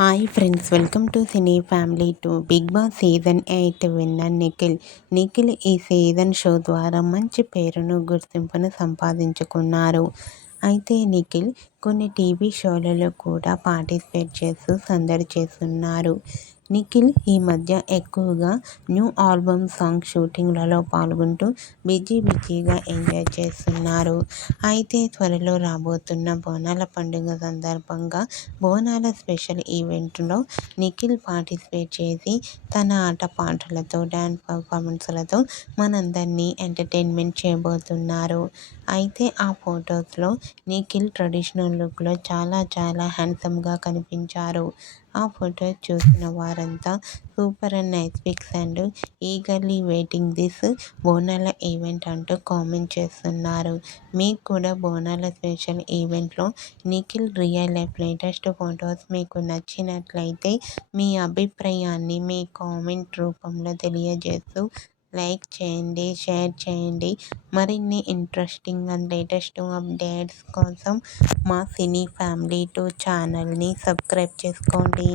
Hi friends, welcome to cine family to Bigg Boss season 8 winner Nikhil ఈ season show ద్వారా మంచి పేరును గుర్తింపును సంపాదించుకున్నారు. అయితే నిఖిల్ కొన్ని టీవీ షోలలో కూడా పార్టిసిపేట్ చేస్తూ సందడి చేస్తున్నారు. నిఖిల్ ఈ మధ్య ఎక్కువగా న్యూ ఆల్బమ్ సాంగ్ షూటింగ్లలో పాల్గొంటూ బిజీగా ఎంజాయ్ చేస్తున్నారు. అయితే త్వరలో రాబోతున్న బోనాల పండుగ సందర్భంగా బోనాల స్పెషల్ ఈవెంట్లో నిఖిల్ పార్టిసిపేట్ చేసి తన ఆటపాటలతో డ్యాన్స్ పర్ఫార్మెన్స్లతో మనందరినీ ఎంటర్టైన్మెంట్ చేయబోతున్నారు. అయితే ఆ ఫొటోస్లో నిఖిల్ ట్రెడిషనల్ లుక్లో చాలా హ్యాండ్సమ్గా కనిపించారు. ఆ ఫొటోస్ చూసిన వారంతా super and nice pics and eagerly waiting this Bonala event అంటూ కామెంట్ చేస్తున్నారు. మీకు కూడా బోనాల స్పెషల్ ఈవెంట్లో Nikhil real life latest photos మీకు నచ్చినట్లయితే మీ అభిప్రాయాన్ని మీ కామెంట్ రూపంలో తెలియజేస్తూ లైక్ చేయండి, షేర్ చేయండి. మరిన్ని ఇంట్రెస్టింగ్ అండ్ లేటెస్ట్ అప్డేట్స్ కోసం మా సినీ ఫ్యామిలీ 2 ఛానల్ని సబ్స్క్రైబ్ చేసుకోండి.